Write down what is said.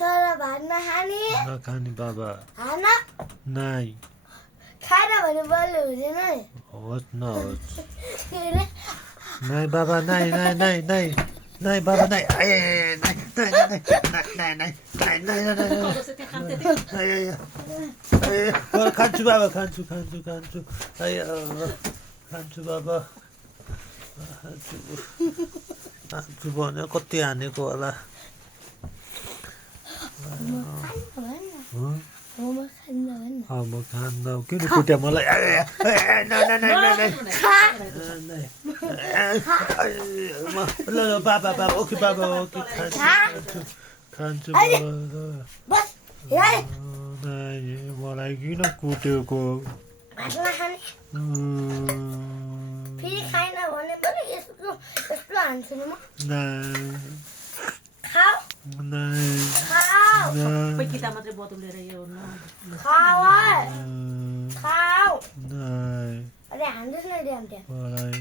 छोरा भात नखाने नखाने बाबा खान नाइ खाएर भने बल्ल हुँदैन नि होस् नहोस् के अरे नाइ बाबा नाइ नाइ नाइ नाइ नाइ बाबा नाइ नाइ नाइ नाइ नाइ खान्छु बाबा खान्छु खान्छु खान्छु खान्छु बाबा खान्छु भन्यो कति हानेको होला मोमो खान्न भन् म खान्न किन कुट्या मलाई ल बाबा बाबा ओके बाबा ओके खान्छु खान्छु बस यार मलाई किन कुटेको भात नखाने फेरि खाएन भने पनि यस्तो यस्तो हान्छु नि म खाऊ खाऊ किता मात्रै बदलेर यो खाऊ खाऊ अरे हान्दैछ न ड्याम मलाई